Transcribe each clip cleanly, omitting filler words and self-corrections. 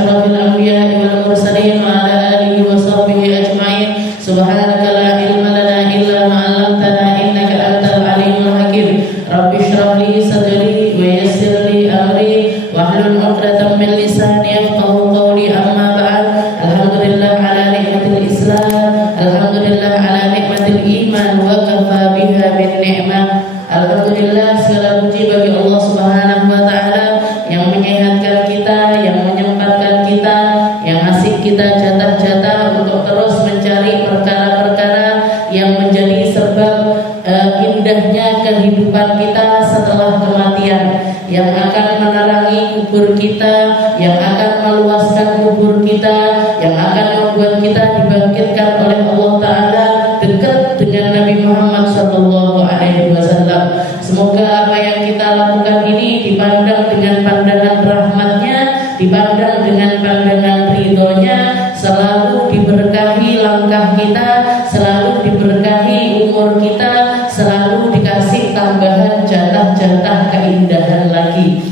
asyrafil anbiya'i wal mursalin wa ala alihi wa sahbihi ajma'in. Subhanaka la ilma lana illa ma 'allamtana innaka antal alimul hakim. Rabbi shrah li sadri wa yassir li amri wahlul 'uqdatam min lisani yafqahu qawli. Amma ba'd. Alhamdulillah ala nikmatil Islam, alhamdulillah ala nikmatil iman wa kafa biha bin ni'mah. Alhamdulillah, segala puji bagi Allah Subhanahu wa taala yang menyehatkan kita, yang menyempatkan kita, yang ngasih kita jatah-jatah untuk terus mencari perkara-perkara yang menjadi sebab indahnya kehidupan kita setelah kematian, yang akan menerangi kubur kita, yang akan meluaskan kubur kita, yang akan membuat kita dibangkitkan oleh Allah Ta'ala dekat dengan Nabi Muhammad Sallallahu Alaihi Wasallam. Semoga apa yang kita lakukan ini dipandang dengan pandangan rahmatnya, dipandang dengan pandangan ridhonya, selalu diberkahi langkah kita, selalu diberkahi umur kita, selalu dikasih tambahan jatah-jatah keindahan lagi.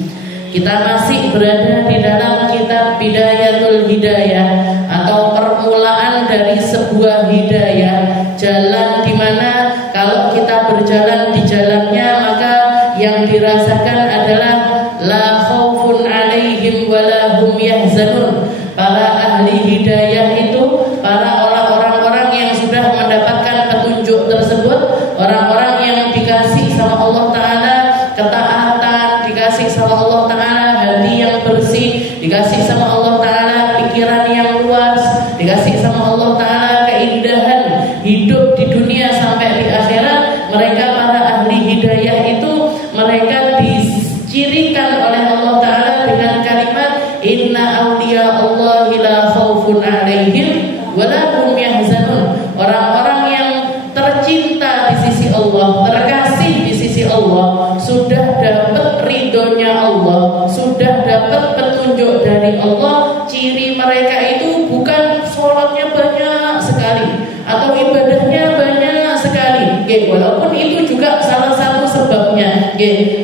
Kita masih berada di dalam kitab Bidayatul Hidayah atau permulaan dari sebuah hidayah, jalan di mana kalau kita berjalan di jalannya maka yang dirasakan adalah la khaufun alaihim wala hum yahzanun. Para ahli hidayah itu, para orang-orang yang sudah mendapatkan petunjuk tersebut, orang-orang yang dikasih sama Allah Ta'ala ketaatan, dikasih sama Allah Ta'ala hati yang bersih, dikasih sama Allah Ta'ala pikiran yang luas, dikasih sama Allah Ta'ala keindahan hidup di dunia sampai di akhirat. Mereka para ahli hidayah itu, mereka dicirikan oleh Allah Ta'ala dengan kalimat inna awliya Allahi la khawfun alaihim wala hum yahzanun. Orang-orang yang tercinta di sisi Allah, terkasih di sisi Allah, sudah dapat ridhonya Allah, sudah dapat petunjuk dari Allah. Ciri mereka itu bukan sholatnya banyak sekali atau ibadahnya banyak sekali, walaupun itu juga salah satu sebabnya,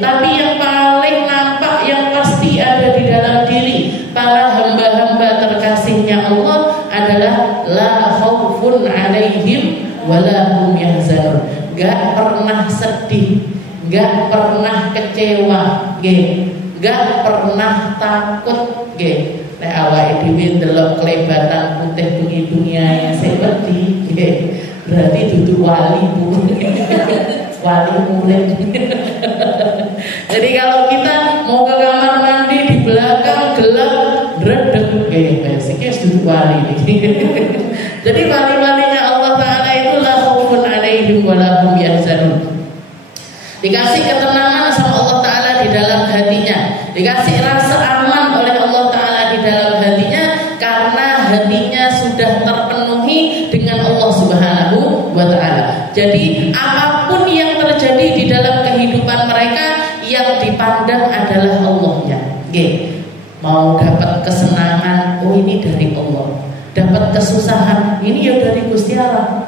tapi yang paling nampak, yang pasti ada di dalam diri para hamba-hamba terkasihnya Allah adalah la khaufun alaihim wala hum yahzanun. Gak pernah sedih, gak pernah kecewa, gak pernah takut. Nek awake dhewe ndelok klebatan putih bengi-bengi yang seperti berarti duduk wali bu. Wali murid. Jadi kalau kita mau ke kamar mandi di belakang gelap redek, basicnya duduk wali. Jadi wali-walinya Allah Ta'ala itu la khaufun alaihim wala hum yahzanun. Dikasih ketenangan sama Allah Ta'ala di dalam hatinya, dikasih rasa aman oleh Allah Ta'ala di dalam hatinya, karena hatinya sudah terpenuhi dengan Allah Subhanahu wa Ta'ala. Jadi apapun yang terjadi di dalam kehidupan mereka, yang dipandang adalah Allahnya. Mau dapat kesenangan, oh ini dari Allah. Dapat kesusahan, ini ya dari Gusti Allah.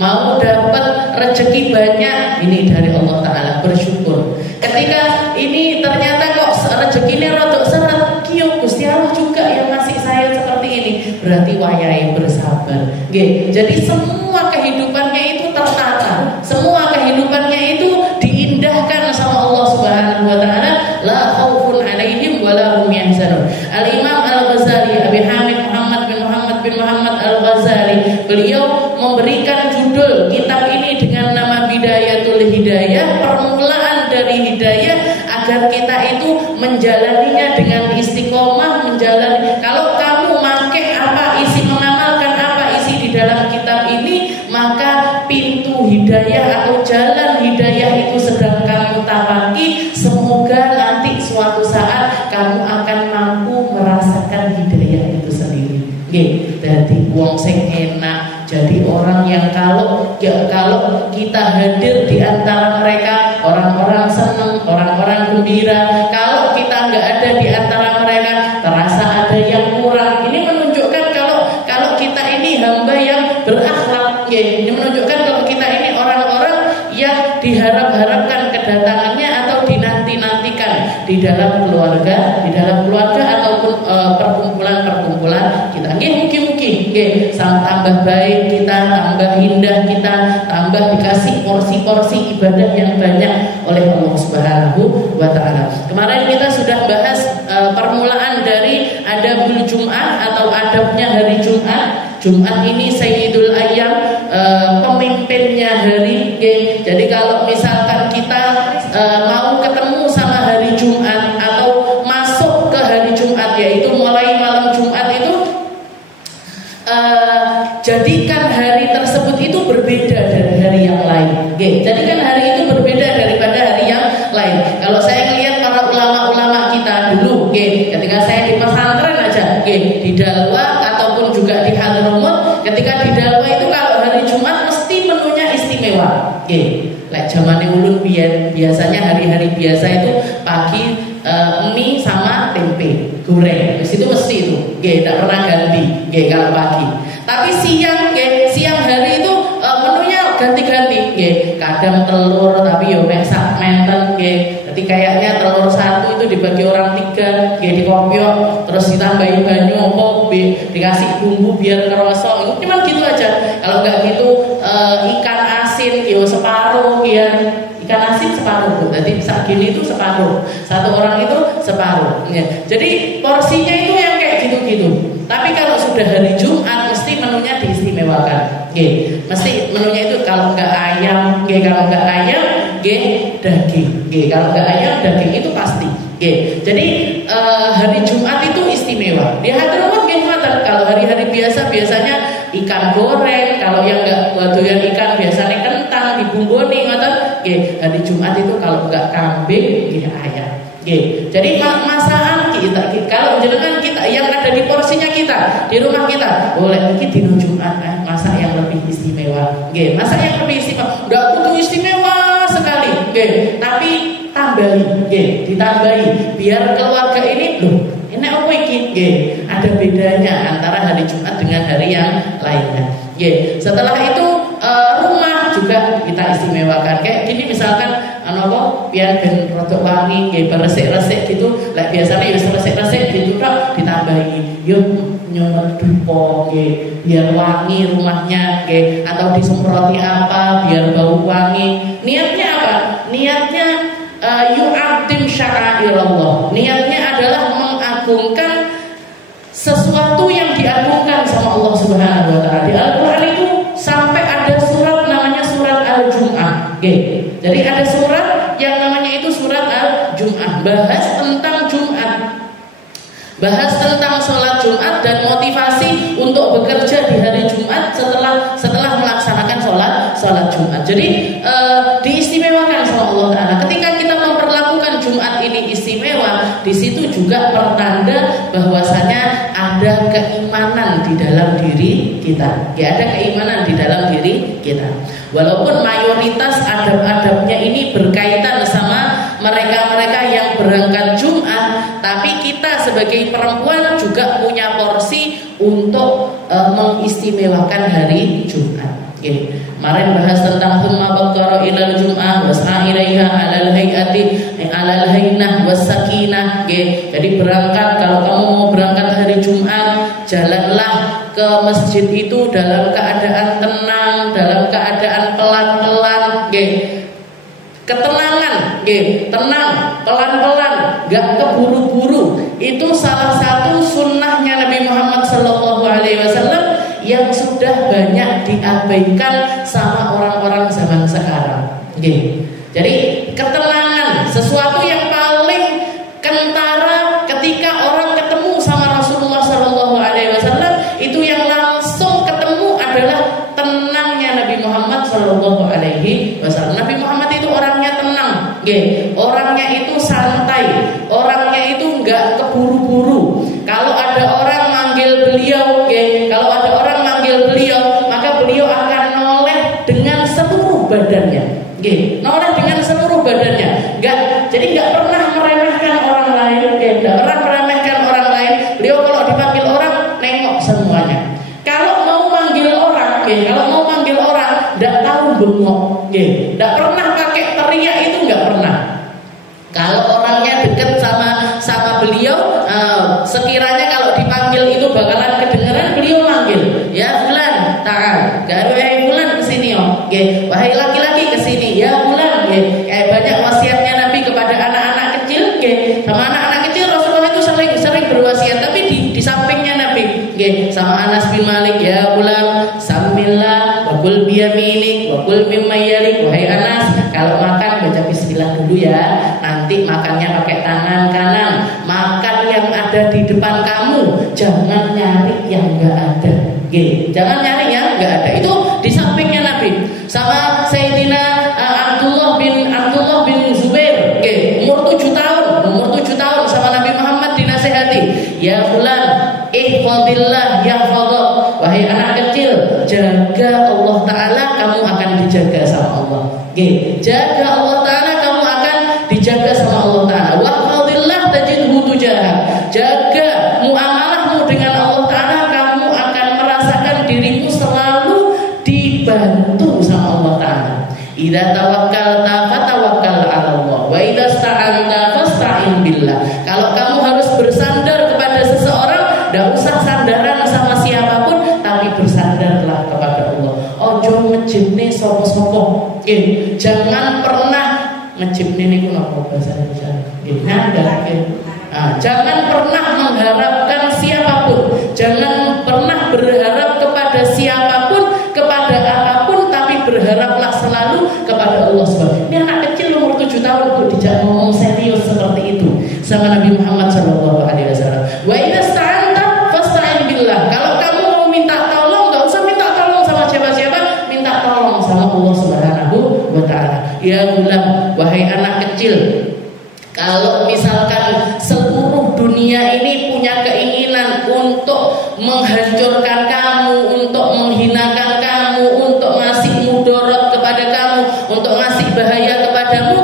Mau dapat rezeki banyak, ini dari Allah Ta'ala. Bersyukur. Ketika ini ternyata kok rezekinya rodok seret, kiyo Gusti Allah juga yang ngasih saya seperti ini, berarti wayai bersabar. Jadi semua kehidupannya itu tertata, semua kehidupannya itu diindahkan sama Allah Subhanahu wa Ta'ala. La khaufun alaihim wala hum yahzanun. Al-Imam Al-Ghazali, Abi Hamid Muhammad bin Muhammad Al-Ghazali, beliau memberikan judul kitab ini dengan nama Bidayatul Hidayah, permulaan dari hidayah, agar kita itu menjalaninya dengan istiqomah, menjalani. Kalau kamu make apa isi, mengamalkan apa isi di dalam kitab ini, maka pintu hidayah atau jalan hidayah itu sedang kamu tapaki. Semoga nanti suatu saat kamu akan mampu merasakan hidayah itu sendiri. Jadi wong sing enak, jadi orang yang kalau kita hadir di antara mereka, orang-orang senang, orang-orang gembira. Kalau kita nggak ada di antara mereka, terasa ada yang kurang. Ini menunjukkan kalau kita ini hamba yang berakhlak. Ini menunjukkan kalau kita ini orang-orang yang diharap-harapkan kedatangannya atau dinanti-nantikan di dalam keluarga ataupun perkumpulan tambah baik kita, tambah indah kita, tambah dikasih porsi-porsi ibadah yang banyak oleh Allah Subhanahu wa taala. Kemarin kita sudah bahas permulaan dari adabul Jumat atau adabnya hari Jumat. Jumat ini Sayyidul Ayyam, pemimpinnya hari. Jadi kalau misalkan kita mau ketemu sama hari Jumat atau masuk ke hari Jumat, yaitu mulai malam Jumat itu, jadikan hari tersebut itu berbeda dari hari yang lain. Jadikan hari itu berbeda daripada hari yang lain. Kalau saya melihat para ulama-ulama kita dulu, ketika saya di pesantren aja, di Dalwa ataupun juga di Hadramut, ketika di Dalwa itu kalau hari Jumat mesti menunya istimewa. Like zamane ulun biasanya hari-hari biasa itu pagi mie sama tempe goreng. Di situ mesti itu, tidak pernah ganti kalau pagi. Tapi siang hari itu menunya ganti-ganti. Kadang telur tapi yo sak menten. Jadi kayaknya telur satu itu dibagi orang 3, dikopiok, terus ditambahin banyu opo, dikasih bumbu biar kerosok. Cuman gitu aja. Kalau nggak gitu ikan asin separuh ikan asin separuh, jadi segini itu separuh, satu orang itu separuh. Jadi porsinya itu yang kayak gitu-gitu. Tapi kalau sudah hari Jumat mesti menunya diistimewakan. Mesti menunya itu kalau nggak ayam, kalau nggak ayam, daging. Kalau nggak ayam, daging itu pasti. Jadi hari Jumat itu istimewa. Di Hadramut kalau hari-hari biasanya ikan goreng. Kalau yang nggak doyan ikan biasanya kentang dibumboni. Hari Jumat itu kalau nggak kambing, ayam. Jadi masakan kita kalau jenengan kita yang ada di porsinya kita di rumah kita boleh kita di Jumat masak yang lebih istimewa. Masak yang lebih istimewa, nggak butuh istimewa sekali. Tapi ditambahi biar keluarga ini loh. Ini apa iki? Ada bedanya antara hari Jumat dengan hari yang lainnya. Setelah itu rumah juga kita istimewakan. Kayak gini misalkan biar ben rodok wangi, beresik-resik gitu. Lah biasanya ya resik-resik gitu tok ditambahi nyumet dupo biar wangi rumahnya atau disemproti apa biar bau wangi. Niatnya apa? Niatnya yu'adzim sya'airallah. Niatnya adalah mengagungkan sesuatu yang diagungkan sama Allah Subhanahu wa taala. Di Al-Qur'an itu sampai ada surat namanya surat Al-Jum'ah. Jadi ada surat yang namanya itu surat Al-Jum'ah, bahas tentang Jumat. Bahas tentang sholat Jumat dan motivasi untuk bekerja di hari Jumat setelah melaksanakan sholat Jumat. Jadi diistimewakan sama Allah Ta'ala. Ketika kita memperlakukan Jumat ini istimewa, di situ juga pertanda bahwasanya ada keimanan di dalam diri kita. Ada keimanan di dalam diri kita. Walaupun mayoritas adab-adabnya ini berkaitan sama mereka-mereka yang berangkat Jumat, tapi kita sebagai perempuan juga punya porsi untuk mengistimewakan hari Jumat. Kemarin bahas tentang thumma bakkara ilal jum'ah was'a ilaiha alal hayati alal hainah wassakinah. Jadi berangkat, kalau kamu mau berangkat hari Jumat, jalanlah ke masjid itu dalam keadaan tenang, dalam keadaan pelan-pelan. Ketenangan, tenang, pelan-pelan, gak keburu-buru. Itu salah satu sunnahnya Nabi Muhammad SAW yang sudah banyak diabaikan sama orang-orang zaman sekarang. Jadi ketenangan, sesuatu yang paling kentara ketika orang ketemu sama Rasulullah SAW, itu yang langsung ketemu adalah tenangnya Nabi Muhammad SAW. Nabi Muhammad itu orangnya tenang, orangnya itu santai, orangnya itu nggak keburu-buru. Kalau ada orang manggil beliau, kalau ada orang manggil beliau, maka beliau akan noleh dengan seluruh badannya. Noleh dengan seluruh badannya. Jadi nggak pernah meremehkan orang lain, nggak pernah meremehkan orang lain. Beliau kalau dipanggil orang nengok semuanya. Kalau mau manggil orang, nggak tahu bengok, nggak pernah pakai teriak, itu nggak pernah. Kalau orangnya dekat sama beliau, sekiranya kalau dipanggil itu bakalan kedengaran, beliau manggil, ya Sama anak-anak kecil Rasulullah itu sering berwasiat, tapi di sampingnya Nabi, sama Anas bin Malik, ya ulam sambillah wa kul biyaminik wa kul mimma yalik. Wahai Anas, kalau makan baca bismillah dulu ya, nanti makannya pakai tangan kanan. Makan yang ada di depan kamu, jangan nyari yang enggak ada. Jangan nyari yang enggak ada. Itu di sampingnya Nabi. Sama Sayyidina Abdullah bin Zubair, umur 7 tahun sama Nabi Muhammad dinasehati, ya fulan ihfadillah yahfadhak. Wahai anak kecil, jaga Allah Ta'ala, kamu akan dijaga sama Allah. Jaga Allah Ta'ala, kamu akan dijaga sama Allah Ta'ala. Wahfadillah tajidhu tujahak. Jaga muamalahmu dengan Allah Ta'ala, kamu akan merasakan dirimu selalu dibantu sama Allah Ta'ala. Idza tawakkalta fatawakkal 'ala Allah wa idza sta'anta fasta'in billah. Kalau kamu harus bersandar kepada seseorang, enggak usah sandaran sama siapapun, tapi bersandarlah kepada Allah. Ojo ngejibne sapa-sapa. Jangan pernah ngejibne niku napa bahasa Indonesia. Jangan pernah mengharapkan siapapun. Jangan pernah berharap kepada siapapun, kepada apapun, tapi berharaplah selalu kepada Allah SWT. Ini anak kecil umur 7 tahun kok dijak ngomong serius seperti itu sama Nabi Muhammad SAW. Wa idza sta'anta fasta'in billah. Kalau kamu mau minta tolong, enggak usah minta tolong sama siapa-siapa, minta tolong sama Allah Subhanahu wa taala. Ya gulam, wahai anak kecil, kalau misalkan seluruh dunia ini punya keinginan untuk menghancurkan kamu, untuk menghinakan kamu, untuk ngasih mudarat kepada kamu, untuk ngasih bahaya kepadamu,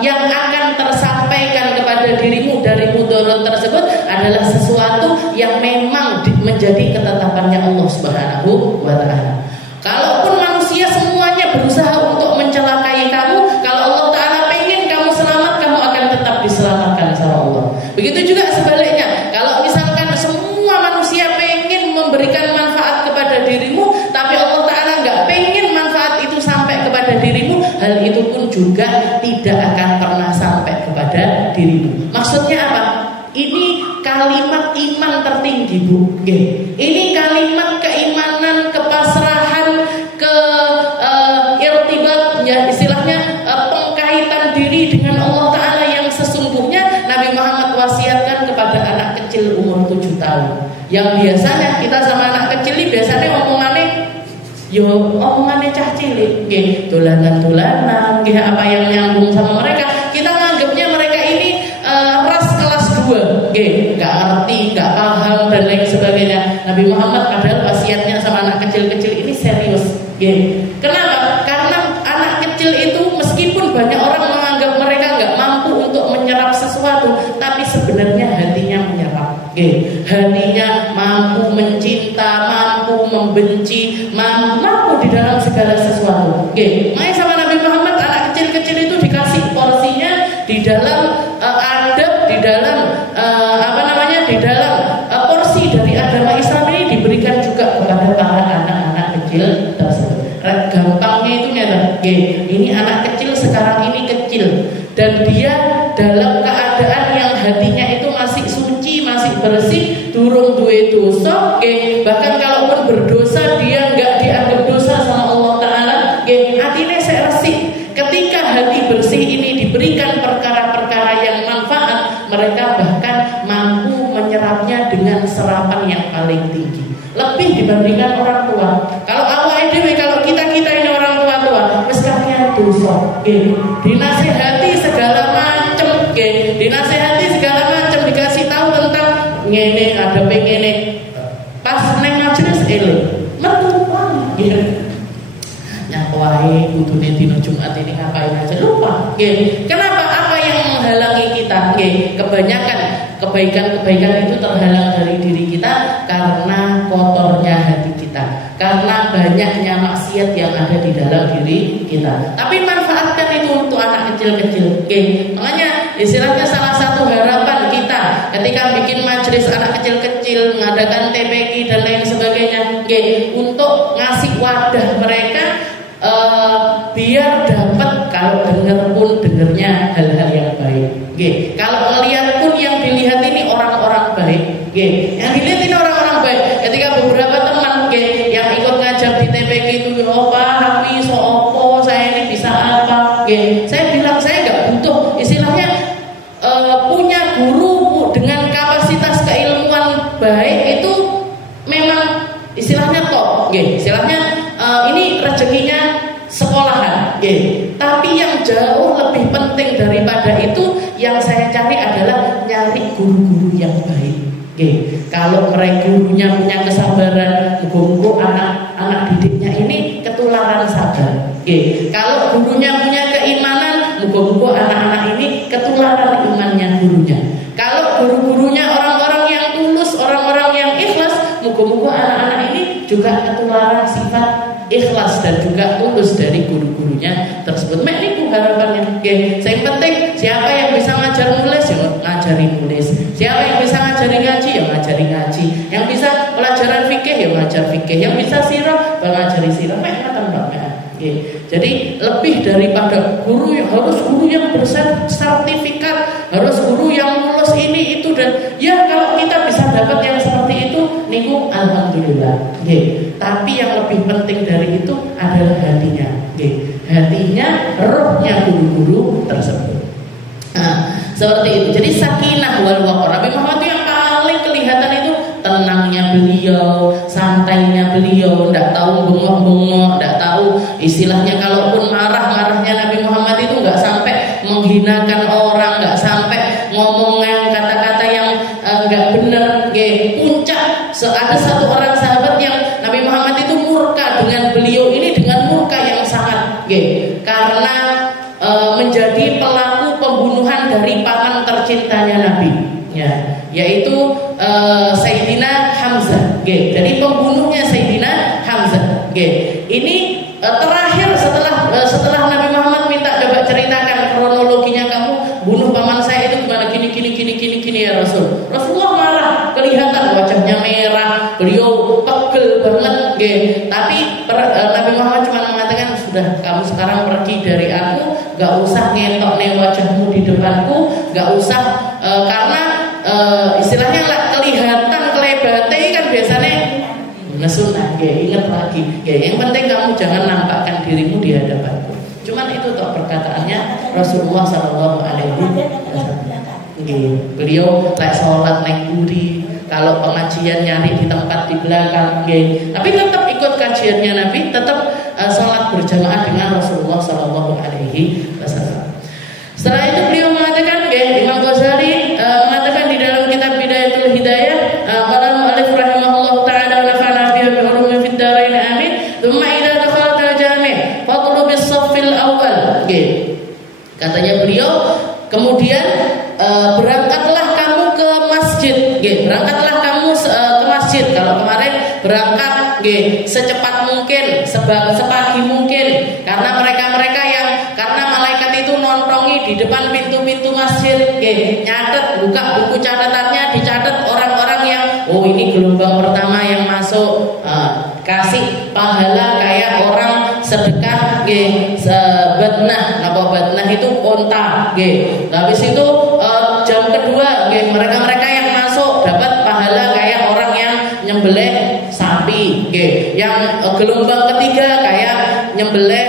yang akan tersampaikan kepada dirimu dari mudarat tersebut adalah sesuatu yang memang menjadi ketetapannya Allah Subhanahu wa taala. Kalaupun manusia semuanya berusaha untuk mencelakai kamu, kalau Allah Ta'ala pengen kamu selamat, kamu akan tetap diselamatkan sama Allah. Begitu juga sebaliknya, kalau misalkan semua manusia pengen memberikan manfaat kepada dirimu, tapi Allah Ta'ala nggak pengen manfaat itu sampai kepada dirimu, hal itu pun juga tidak akan pernah sampai kepada dirimu. Maksudnya apa? Ini kalimat iman tertinggi, Bu. Ini kalimat keimanan, kepasrahan, irtibat, ya istilahnya pengkaitan diri dengan Allah Ta'ala yang sesungguhnya Nabi Muhammad wasiatkan kepada anak kecil umur 7 tahun. Yang biasanya kita sama anak kecil ini biasanya omongannya cah cilik, dolanan-dolanan, apa yang nyambung sama mereka. Kita nganggapnya mereka ini ras kelas 2, nggak ngerti, nggak paham dan lain sebagainya. Nabi Muhammad padahal wasiatnya sama anak kecil-kecil ini serius. Kenapa? Karena anak kecil itu meskipun banyak orang menganggap mereka nggak mampu untuk menyerap sesuatu, tapi sebenarnya hatinya menyerap. Hatinya mampu mencinta, mampu membenci, mampu di dalam segala sesuatu. Makanya sama Nabi Muhammad anak kecil-kecil itu dikasih porsinya di dalam adab, di dalam di dalam porsi dari agama Islam ini diberikan juga kepada para anak-anak kecil tersebut. Gampangnya itu ini anak kecil sekarang ini kecil dan dia dalam keadaan yang hatinya itu masih suci, masih bersih, durung duwe dosa, bahkan kalaupun berdosa dia enggak dianggap dosa sama Allah Ta'ala, hatinya resik. Ketika hati bersih ini diberikan perkara-perkara yang manfaat, mereka bahkan mampu menyerapnya dengan serapan yang paling tinggi, lebih dibandingkan orang tua. Kalau awake dhewe, kalau kita ini orang tua, wis kakean dosa, dinasehati segala macam, dinasehati segala macam, dikasih tahu tentang ngene ada ngene, pas neng majelis metu wae kudune dina Jumat ini ngapain aja lupa. Kenapa? Apa yang menghalangi kita? Kebanyakan kebaikan-kebaikan itu terhalang dari diri kita karena kotornya hati kita, karena banyaknya maksiat yang ada di dalam diri kita. Tapi manfaatkan itu untuk anak kecil-kecil. Makanya istilahnya salah satu harapan kita ketika bikin majelis anak kecil-kecil, mengadakan TPQ dan lain sebagainya, untuk ngasih wadah mereka biar dapat Kalau dengar pun dengarnya hal-hal yang baik. Nggih. Kalau melihat pun yang dilihat ini orang-orang baik. Nggih. Yang dilihat ini orang-orang baik. Ketika beberapa teman nggih yang ikut ngajar di TPK itu, "Oh Pak, kami so opo, saya ini bisa apa?" Nggih. Saya bilang saya enggak butuh istilahnya punya guru dengan kapasitas keilmuan baik itu memang istilahnya top. Nggih. Istilahnya ini rezekinya sekolahan, tapi yang jauh lebih penting daripada itu yang saya cari adalah nyari guru-guru yang baik. Kalau mereka gurunya punya kesabaran, guru anak didiknya ini ketularan sabar. Kalau gurunya punya keimanan, guru anak-anak ini ketularan imannya gurunya. Kalau guru-gurunya orang-orang yang tulus, orang-orang yang ikhlas, muga-muga anak-anak ini juga ketularan sifat ikhlas dan juga tulus dari guru-gurunya tersebut. Mek niku harapannya. Yang penting siapa yang bisa ngajar nulis ya ngajari nulis. Siapa yang bisa ngajari ngaji ya ngajari ngaji. Yang bisa pelajaran fikih ya ngajar fikih. Yang bisa sirah ya ngajari sirah. Mek ngoten Mbak. Jadi lebih daripada guru harus guru yang bersertifikat, harus guru yang lulus ini itu dan ya kalau kita bisa dapat yang seperti itu niku alhamdulillah. Tapi yang lebih penting dari itu adalah hatinya. Hatinya, rohnya guru-guru tersebut. Nah, seperti itu. Jadi sakinah wal waqar. Nabi Muhammad yang paling kelihatan itu tenangnya beliau, santainya beliau, tidak tahu bengok-bengok, tidak tahu istilahnya kalaupun marahnya Nabi Muhammad itu nggak sampai menghinakan orang, nggak sampai ngomongin kata-kata yang nggak benar. Puncak ada satu orang sahabat yang Nabi Muhammad itu murka dengan beliau ini dengan murka yang sangat, karena menjadi pelaku pembunuhan dari paman tercintanya Nabi, yaitu Sayyidina Hamzah. Jadi pembunuhnya Sayyidina Hamzah. Ini terakhir setelah Nabi Muhammad minta coba ceritakan kronologinya, kamu bunuh paman saya itu gimana, gini ya Rasul. Rasulullah marah, kelihatan wajahnya merah, beliau pegel banget. Tapi Nabi Muhammad cuma mengatakan, sudah kamu sekarang pergi dari aku, gak usah ngetok wajahmu di depanku, gak usah karena istilahnya kelihatan kelebate kan biasanya nesunah. Ingat lagi, yang penting kamu jangan nampakkan dirimu di hadapanku. Cuman itu toh perkataannya Rasulullah Sallallahu Alaihi Wasallam. Beliau like sholat naik buri, kalau pengajian nyari di tempat di belakang, tapi tetap ikut kajiannya Nabi, tetap sholat berjamaah dengan Rasulullah Sallallahu Alaihi Wasallam. Setelah itu beliau mengatakan, Imam Ghazali mengatakan di dalam kitab Bidayatul Hidayah, qala al-mu'allif rahimahullah ta'ala wa nafa'ana bihi bi ulumi fid dharain amin. Tsumma idza dakhalta al-jami' fatlub as-saffil awwal. Katanya beliau, kemudian berangkatlah kamu ke masjid. Berangkatlah kamu ke masjid. Kalau kemarin berangkat secepat mungkin, sepagi mungkin, karena mereka yang karena malaikat itu nontongi di depan pintu-pintu masjid, nyatet, buka buku catatannya, dicatat orang-orang yang ini gelombang pertama yang masuk, kasih pahala kayak orang sedekah batnah. Apa batnah itu onta. Habis itu jam kedua mereka yang masuk dapat pahala kayak orang yang nyembelih sapi. Yang gelombang ketiga kayak nyembelih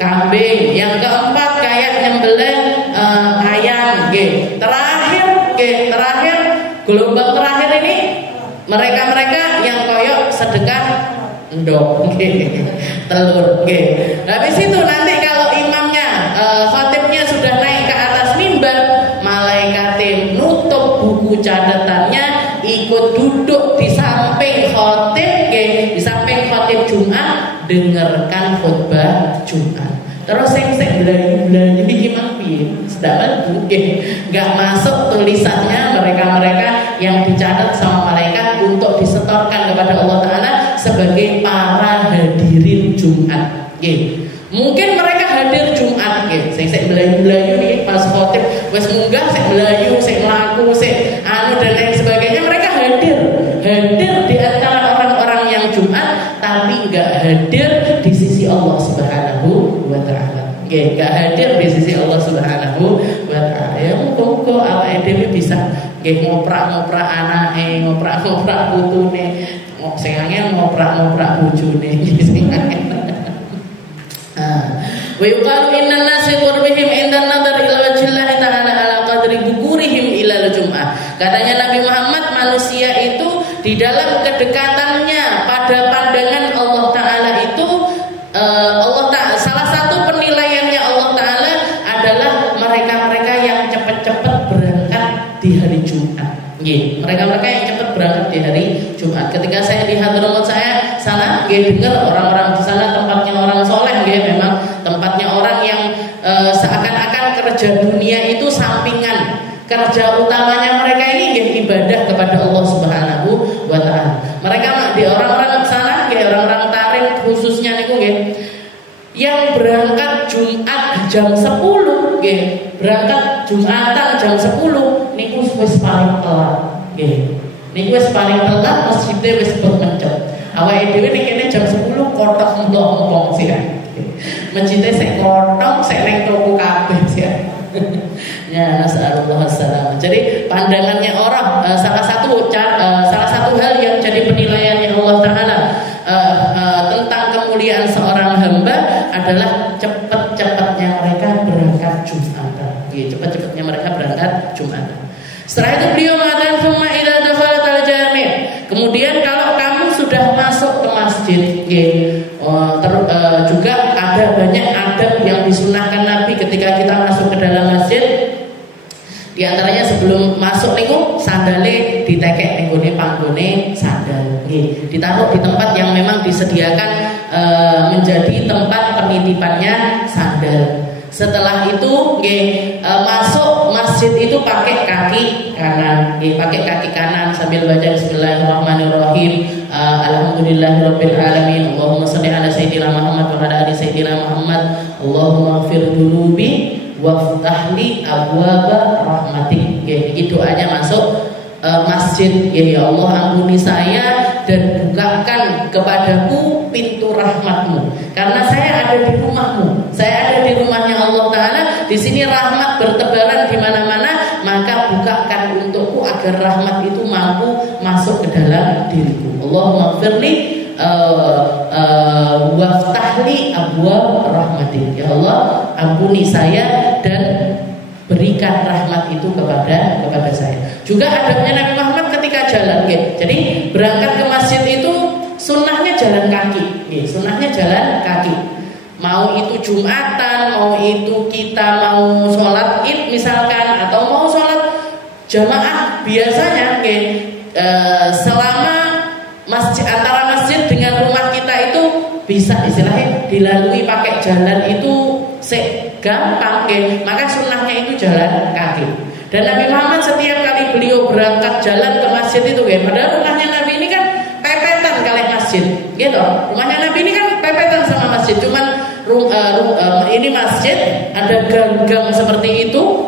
kambing. Yang keempat kayak nyembelih ayam. Terakhir gelombang terakhir ini mereka yang koyok sedekah endok, telur. Habis itu nanti kalau imamnya khatibnya sudah naik ke atas mimbar, malaikat nutup buku catatannya, ikut duduk di samping khatib, di samping khatib Jumat, dengarkan khutbah Jumat. Terus yang belayu imam piye? Sedangkan nggak masuk tulisannya mereka yang dicatat sama malaikat untuk disetorkan kepada Allah Ta'ala sebagai para hadirin Jumat. Mungkin mereka hadir Jumat, saya belayu nih pas khotib, wes munggah saya belayu, saya melaku, saya dan lain sebagainya. Mereka hadir di antara orang-orang yang Jumat, tapi nggak hadir di sisi Allah Subhanahu wa Ta'ala. nggih, gak hadir di sisi Allah Subhanahu wa taala. Ya muga-muga awake dhewe bisa nggih ngoprak-ngoprak anake, ngoprak-ngoprak putune, sing angel ngoprak-ngoprak bojone sing angel. Wa yuqalu innan nasi qurbihim indan nadar ila wajhillahi ta'ala ala qadri bukurihim ila al-jum'ah. Katanya Nabi Muhammad, manusia itu di dalam kedekatannya pada pandangan Allah Ta'ala itu Allah Ta'ala, salah satu penilaiannya Allah Ta'ala adalah mereka-mereka yang cepat-cepat berangkat di hari Jumat. Mereka-mereka yang cepat berangkat di hari Jumat. Ketika saya di Hadramaut saya sana, dengar orang-orang di sana tempatnya orang soleh, memang tempatnya orang yang seakan-akan kerja dunia itu sampingan. Kerja utamanya mereka ini ibadah kepada Allah Subhanahu wa taala. Mereka di orang-orang sana, orang-orang Tarim khususnya niku yang berangkat Jumat jam 10, berangkat Jumatan jam 10 niku wis paling telat. Niku wis paling telat, masjidnya wis mencet. Awake dhewe ning kene jam 10 kotak mlong-mlong sih. Masjidnya sik kotak, sik ning toko kabeh sih. Ya, nasallallahu alaihi. Jadi pandangannya orang salah satu hal yang jadi penilaiannya Allah Taala tentang kemuliaan seorang hamba adalah cepat-cepatnya mereka berangkat Jumatan. Cepat-cepatnya mereka berangkat Jumatan. Setelah itu beliau mengatakan summa idza dakhalat al-jami'. Kemudian kalau kamu sudah masuk ke masjid, juga ada banyak adab yang disunahkan Nabi ketika kita masuk ke dalam masjid. Di antaranya sebelum masuk niku sandale ditekek nenggone panggone sandal. Ditaruh di tempat yang memang disediakan menjadi tempat penitipannya sandal. Setelah itu masuk masjid itu pakai kaki kanan, pakai kaki kanan sambil baca Bismillahirrahmanirrahim. Alhamdulillahirabbil alamin. Allahumma shalli ala sayyidina Muhammad wa ala ali sayyidina Muhammad. Allahumma ighfir dunubi waftahli abwaba rahmatik. Ini doanya masuk masjid. Ya Allah, ampuni saya dan bukakan kepadaku pintu rahmatmu. Karena saya ada di rumahmu, saya ada di rumahnya Allah Ta'ala. Di sini rahmat bertebaran di mana-mana, maka bukakan untukku agar rahmat itu mampu masuk ke dalam diriku. Allahumma ighfirli waftahli abwab rahmatik. Ya Allah, ampuni saya dan berikan rahmat itu kepada saya. Juga adabnya Nabi Muhammad ketika jalan. Jadi berangkat ke masjid itu sunnahnya jalan kaki. Sunnahnya jalan kaki. Mau itu Jumatan, mau itu kita mau sholat Id misalkan, atau mau sholat jamaah, biasanya selama masjid, antara masjid dengan rumah kita itu bisa istilahnya dilalui pakai jalan itu gampang, maka sunnahnya itu jalan kaki. Dan Nabi Muhammad setiap kali beliau berangkat jalan ke masjid itu, padahal rumahnya Nabi ini kan pepetan kali masjid, rumahnya Nabi ini kan pepetan sama masjid, cuman ini masjid ada gang-gang seperti itu.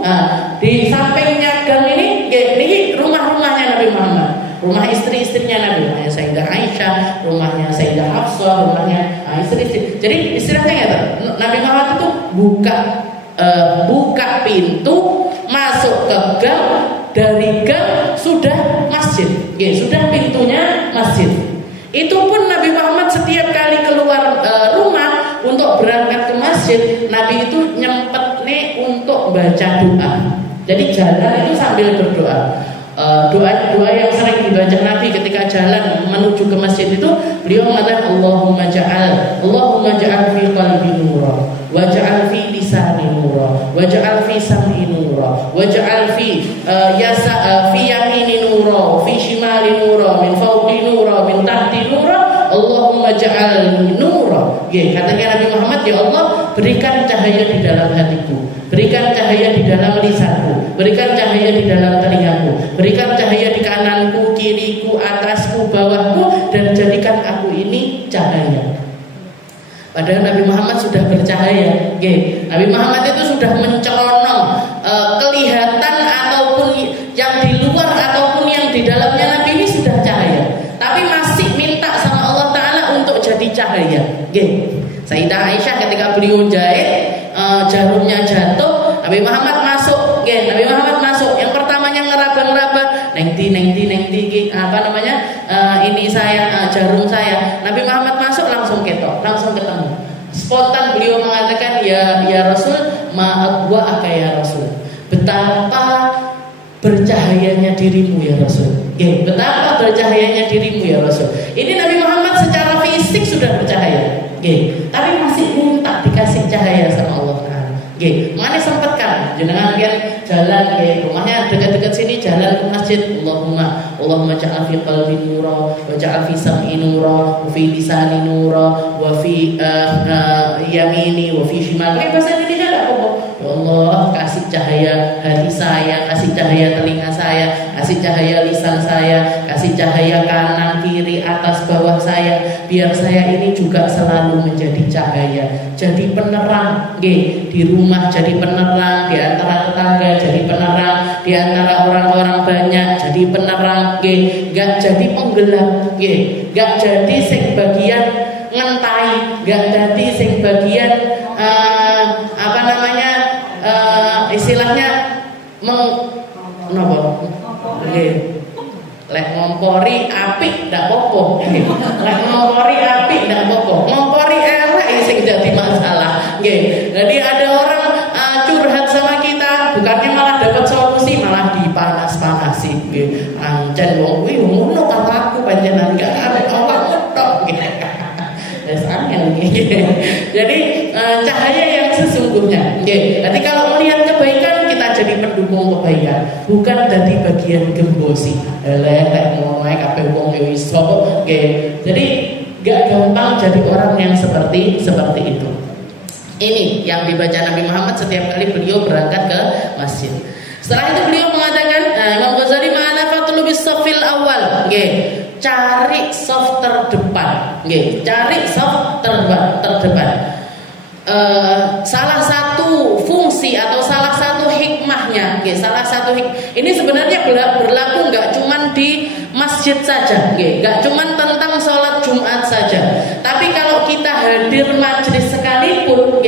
Di sampingnya gang ini rumah-rumahnya Nabi Muhammad. Rumah istri-istrinya Nabi, rumahnya Sayyidah Aisyah, rumahnya Sayyidah Hafsah, rumahnya istri-istri. Jadi istilahnya Nabi Muhammad itu buka pintu masuk ke gang, dari gang sudah masjid, sudah pintunya masjid. Itu pun Nabi Muhammad setiap kali keluar rumah untuk berangkat ke masjid, Nabi itu nyempet nih untuk baca doa. Jadi jalan itu sambil berdoa. Doa yang sering dibaca Nabi ketika jalan menuju ke masjid itu, beliau mengatakan Allahumma ja'al fi qalbi nura, waj'al fi lisani nura, waj'al fi sam'i nura, waj'al fi fi yamini nura, fi shimali nura, min fawqi nura, min tahti nura, Allahumma ja'al nura. Katanya Nabi Muhammad, ya Allah, berikan cahaya di dalam hatiku, berikan cahaya di dalam lisanku, berikan cahaya di dalam telingaku, berikan cahaya di kananku, kiriku, atasku, bawahku, dan jadikan aku ini cahaya. Padahal Nabi Muhammad sudah bercahaya. Nabi Muhammad itu sudah mencelonong, kelihatan ataupun yang di luar ataupun yang di dalamnya Nabi ini sudah cahaya, tapi masih minta sama Allah Ta'ala untuk jadi cahaya. Sayyidah Aisyah ketika beliau jahit jarumnya jatuh, Nabi Muhammad masuk, Nabi Muhammad masuk. Yang pertamanya ngeraba-ngeraba, nengti, ini saya, jarum saya. Nabi Muhammad masuk langsung ketok, langsung ketemu. Spontan beliau mengatakan, ya Rasul, maaf wa aka ya Rasul. Betapa bercahayanya dirimu ya Rasul. Betapa bercahayanya dirimu ya Rasul. Ini Nabi Muhammad secara fisik sudah bercahaya, tapi masih minta dikasih cahaya sama Allah Taala. Mana sempatkan jenengan lihat jalan, rumahnya dekat-dekat sini, jalan ke masjid, Allahumma ja'al fi qalbi nura, wa ja'al fi sam'i nura, wa fi lisani nura, wa fi yamini, wa fi shimali. Bahasa Indonesia enggak apa-apa. Ya Allah, kasih cahaya hati saya, kasih cahaya telinga saya, kasih cahaya lisan saya, kasih cahaya kanan, kiri, atas, bawah saya, biar saya ini juga selalu menjadi cahaya, jadi penerang, di rumah jadi penerang, di antara tetangga jadi penerang, di antara orang-orang banyak jadi penerang, gak jadi penggelap, gak jadi sing bagian ngentai, gak jadi sing bagian istilahnya lek ngompori api ndak popo, lek ngompori api ndak popo, ngompori elek sing dadi masalah. Jadi ada orang curhat sama kita, bukannya malah dapat solusi, malah dipanas-panasi. Ancen wong kuwi ngono karo aku panjenengan gak arep awakmu tok. Jadi cahaya yang sesungguhnya. Nanti kalau melihat kebaikan, kita jadi pendukung kebaikan, bukan jadi bagian gembosi. Jadi gak gampang jadi orang yang seperti itu. Ini yang dibaca Nabi Muhammad setiap kali beliau berangkat ke masjid. Setelah itu beliau mengatakan, Imam Ghazali ma'ana fatul bis safil awal. Cari soft terdepan, cari soft terdepan. Salah satu fungsi atau salah satu hikmahnya, ini sebenarnya berlaku nggak cuma di masjid saja, nggak cuma tentang sholat Jumat saja. Tapi kalau kita hadir majelis sekalipun,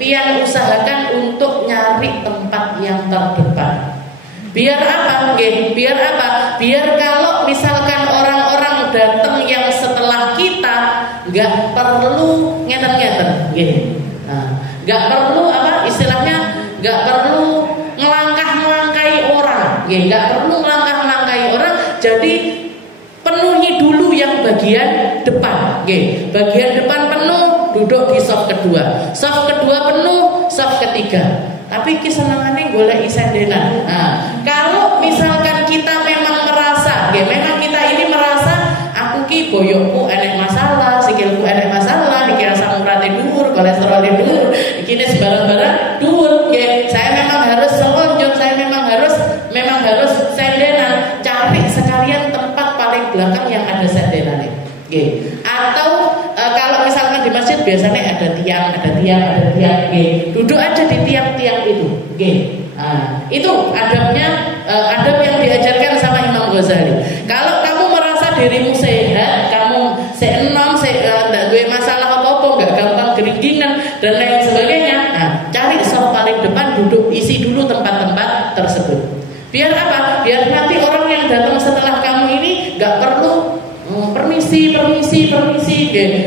pian usahakan untuk nyari tempat yang terdepan. Biar apa? Biar kalau misalkan orang-orang datang yang setelah kita, nggak perlu ngeten-ngeten, nggak perlu istilahnya, nggak perlu ngelangkah-ngelangkai orang, nggak perlu ngelangkah-ngelangkai orang. Jadi penuhi dulu yang bagian depan, bagian depan penuh, duduk di soft kedua penuh, soft ketiga. Tapi kesenangannya golek isendenan. Kalau misalkan kita memang merasa, memang kita ini merasa aku ki boyokku enek masalah, sikilku enek masalah, iki rasa urate dhuwur, kolesterolnya dhuwur, iki nes barang-barang dhuwur, saya memang harus selonjor, saya memang harus sendenan. Cari sekalian tempat paling belakang yang ada sendenannya. Atau kalau misalkan di masjid biasanya ada tiang, duduk aja di tiang-tiang itu. Itu adab yang diajarkan sama Imam Ghazali. Kalau kamu merasa dirimu sehat, kamu seenom, tidak ada masalah apa-apa, nggak gampang gering-geringan dan lain sebagainya, cari soft paling depan, duduk, isi dulu tempat-tempat tersebut. Biar apa? Biar nanti orang yang datang setelah kamu ini nggak perlu permisi,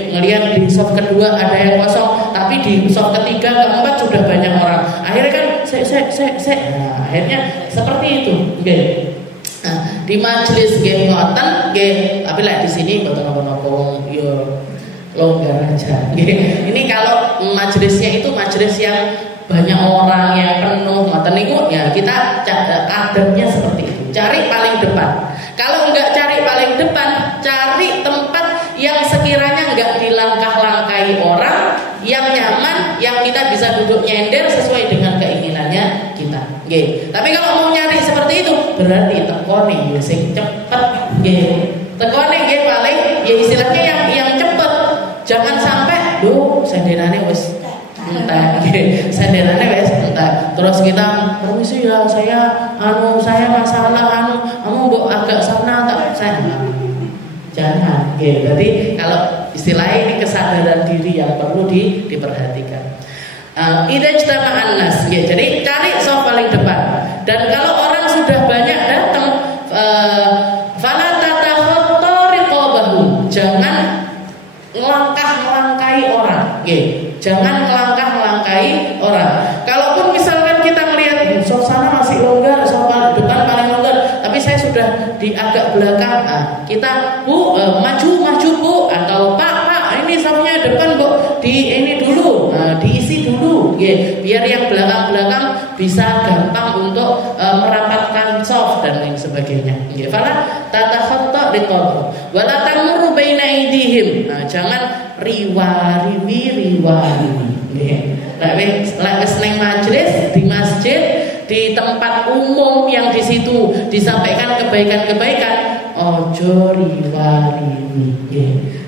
ngelihat di soft kedua ada yang kosong, tapi di soft ketiga, keempat sudah banyak orang. Akhirnya kan akhirnya seperti itu. Di majelis ngoten, tapi lah di sini betul-betul yo longgar aja. Ini kalau majelisnya itu majelis yang banyak orang, yang penuh ngoten niku, ya kita adabnya seperti itu. Cari paling depan. Kalau enggak cari paling depan, cari tempat yang sekiranya enggak dilangkah-langkai orang, yang nyaman, yang kita bisa duduk nyender sesuai dengan keinginannya kita. Tapi kalau mau nyari seperti itu, berarti tekone sing cepet. Tekone paling ya istilahnya yang cepet. Jangan sampai sendenane wis entek. Sendenane wis entek. Terus kita permisi ya, saya masalah mbok agak sana tak saya. Jangan. Jadi kalau istilahnya ini kesadaran diri yang perlu diperhatikan. Idza ijtama'an nas. Ya, jadi cari soft paling depan. Dan kalau orang sudah banyak datang, fala tatakhatta riqabahu. Jangan melangkahi orang. Ya, jangan melangkahi orang. Kalaupun misalkan kita melihat suasana masih longgar, soft paling depan paling longgar, tapi saya sudah di agak belakang, kita maju Bu, atau Pak ini safnya depan Bu, di ini dulu, diisi dulu, biar yang belakang bisa gampang untuk merapatkan soft dan lain sebagainya. Fala tatakhatta riqabahu wala tamurru baina aydihim. Jangan riwariwi. Lek neng majlis, di masjid, di tempat umum yang di situ disampaikan kebaikan-kebaikan, ojo riwariwi.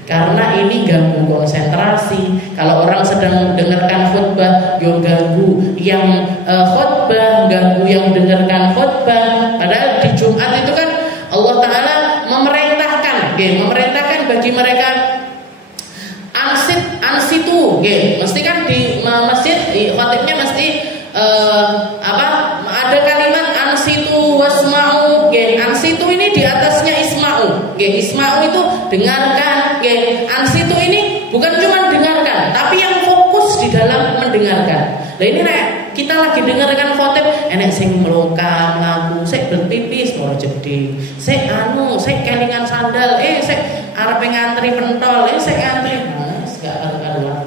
Karena ini ganggu konsentrasi. Kalau orang sedang mendengarkan khutbah, yo ganggu yang khutbah, ganggu yang mendengarkan khutbah. Padahal di Jumat itu kan Allah Ta'ala memerintahkan bagi mereka ansitu, mesti kan di masjid, khotibnya mesti ada kalimat ansitu wasma'u. Ansitu ini di atasnya isma'u. Isma'u itu dengarkan. Ansitu ini bukan cuma dengarkan, tapi yang fokus di dalam mendengarkan. Nah ini kita lagi dengarkan khotib, enek sing melongkang lagu, sik berpipis ora jeding, sik kelingan sandal, sik arep ngantri pentol, sik ngantri. Gak karuan.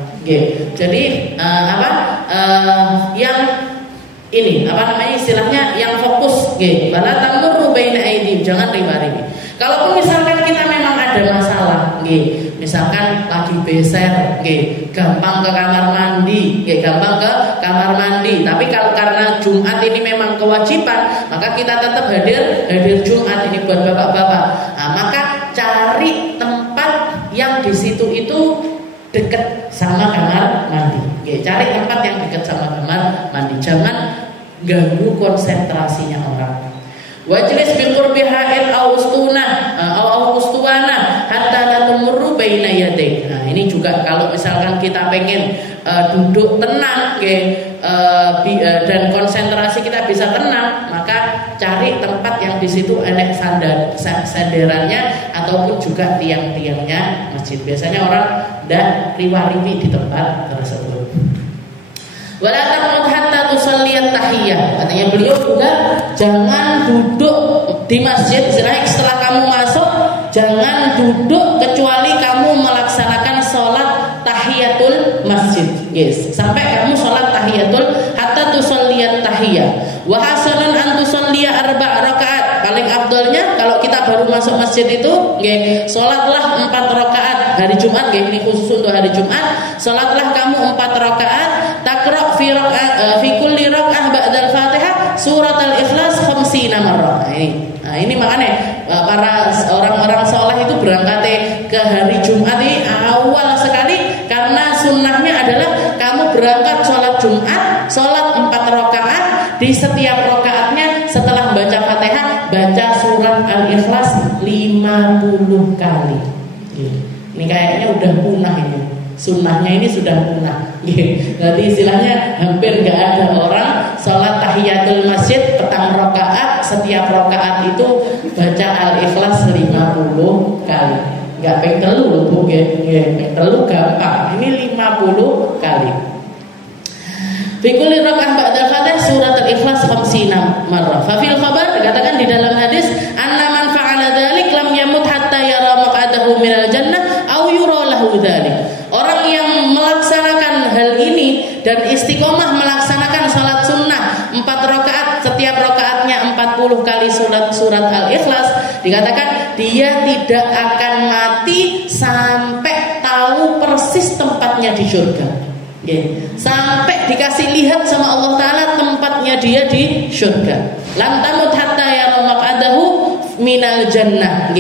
Jadi yang ini istilahnya yang fokus. Fala tamurru baina aydihim, jangan riwariwi. Kalaupun misalkan kita memang ada masalah, misalkan lagi beser, gampang ke kamar mandi, tapi kalau karena Jumat ini memang kewajiban, maka kita tetap hadir Jumat ini buat bapak-bapak. Maka cari tempat yang di situ itu dekat sama kamar mandi. Cari tempat yang dekat sama kamar mandi, jangan ganggu konsentrasinya orang. Wajlis bi qurbi ha'il aw ustuwana hatta la tumurru baina yaday. Ini juga kalau misalkan kita pengen duduk tenang dan konsentrasi kita bisa tenang, maka cari tempat yang di situ enek sandarannya ataupun juga tiang-tiangnya masjid. Biasanya orang ndak riwariwi di tempat tersebut. Wala taqud hatta tusalliyat tahiyyah. Katanya beliau juga jangan duduk di masjid setelah kamu masuk, jangan duduk kecuali kamu melaksanakan sholat tahiyatul masjid. Sampai kamu sholat tahiyatul hatta tusalliyat tahiyyah. Wa hasanan an tusalliya 4 rakaat. Paling afdolnya kalau kita baru masuk masjid itu, sholatlah 4 rakaat hari Jumat. Ini khusus untuk hari Jumat. Sholatlah kamu 4 rakaat. Taqra fi kulli rak'ah ba'dal Fatihah surat al-Ikhlas 50 marrah. Ini makanya para orang-orang saleh itu berangkat ke hari Jumat ini awal sekali, karena sunnahnya adalah kamu berangkat sholat Jumat, sholat 4 rakaat, di setiap rakaatnya setelah baca Fatihah baca surat al-Ikhlas 50 kali. Ini kayaknya udah punah ini. Sunnahnya ini sudah punah. Jadi istilahnya hampir nggak ada orang sholat tahiyatul masjid petang rakaat, setiap rakaat itu baca al-Ikhlas 50 kali. Nggak peng telu Bu, peng telu gampang. Ini 50 kali. Fi kulli raka'ah ba'da Fatihah surat al-Ikhlas 50 marrah. Fa fil khabar dikatakan di dalam hadis, anna man fa'ala dzalik lam yamut hatta yara maq'adahu minal jannah aw yura lahu dzalik. Orang yang melaksanakan hal ini dan istiqomah melaksanakan salat sunnah 4 rakaat, setiap rakaatnya 40 kali surat al-Ikhlas, dikatakan dia tidak akan mati sampai tahu persis tempatnya di surga. Sampai dikasih lihat sama Allah Ta'ala tempatnya dia di surga. Lam tamut hatta yara maq'adahu minal jannah.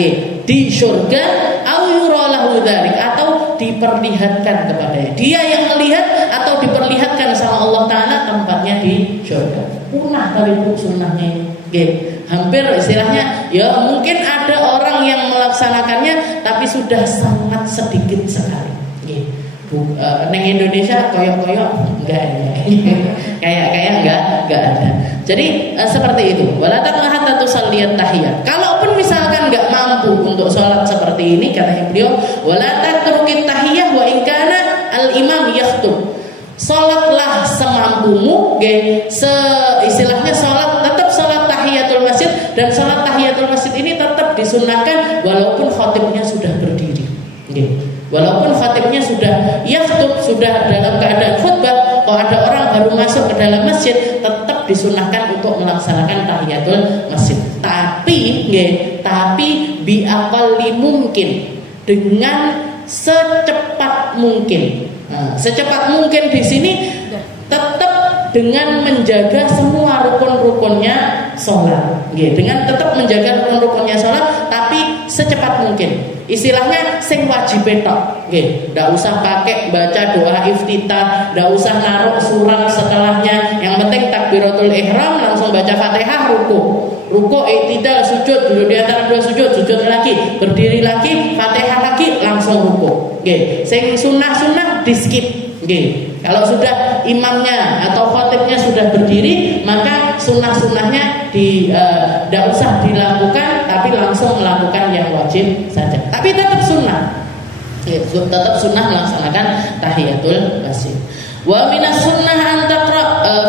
Di surga au yura lahu dzalik, atau diperlihatkan kepadanya. Dia yang melihat atau diperlihatkan sama Allah Ta'ala tempatnya di surga. Punah kali Bu sunnahnya ini. Hampir istilahnya ya mungkin ada orang yang melaksanakannya tapi sudah sangat sedikit sekali. Neng Indonesia koyok-koyok enggak kayak enggak ada. Jadi seperti itu. Wala taqnah hatta tusalliyat tahiyat. Kalaupun misalkan enggak mampu untuk sholat seperti ini, katanya beliau, wala tatrukit tahiyah wa in kana al imam yakhutub. Sholatlah semampumu, istilahnya sholat, tetap sholat tahiyatul masjid, dan sholat tahiyatul masjid ini tetap disunahkan walaupun khatibnya sudah berdiri. Walaupun khatibnya sudah yakhutub, sudah dalam keadaan khutbah, kalau ada orang baru masuk ke dalam masjid, tetap disunahkan untuk melaksanakan tahiyatul masjid. Tapi biaqalli mungkin, dengan secepat mungkin. Secepat mungkin di sini tetap dengan menjaga semua rukun-rukunnya sholat, dengan tetap menjaga rukun-rukunnya sholat, tapi secepat mungkin. Istilahnya sing wajib tok, nggak usah pakai baca doa iftitah, nggak usah naruh surat setelahnya. Yang penting takbiratul ihram, langsung baca Fatihah, ruku, i'tidal, sujud, duduk di antara dua sujud lagi, berdiri lagi, Fatihah lagi, langsung ruku. Sing sunnah di skip. Kalau sudah imamnya atau khatibnya sudah berdiri, maka sunnah-sunnahnya tidak usah dilakukan, tapi langsung melakukan yang wajib saja. Tapi tetap sunnah, tetap sunnah melaksanakan tahiyatul masjid. Wa minas sunnah an taqra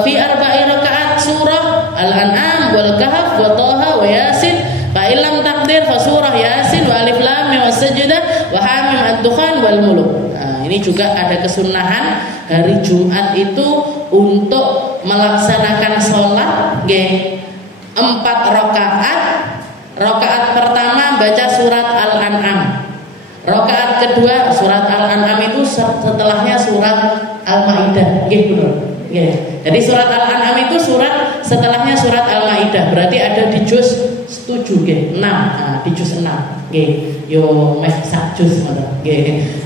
fi arba'i rakaat surah Al-An'am wal Kahf wa Thaha wa Yasin. Fa illam taqdir fa surah Yasin wa Alif Lam Mim was Sajdah wa Hamim ad-Dukhan wal Mulk. Ini juga ada kesunahan hari Jumat itu untuk melaksanakan sholat 4 rakaat. Rakaat pertama baca surat Al-An'am. Rakaat kedua surat Al-An'am itu setelahnya surat Al-Maidah. Jadi surat Al-An'am itu surat setelahnya surat Al-Maidah. Berarti ada di juz 7 6. Di juz 6. Yo meh sak juz ngono.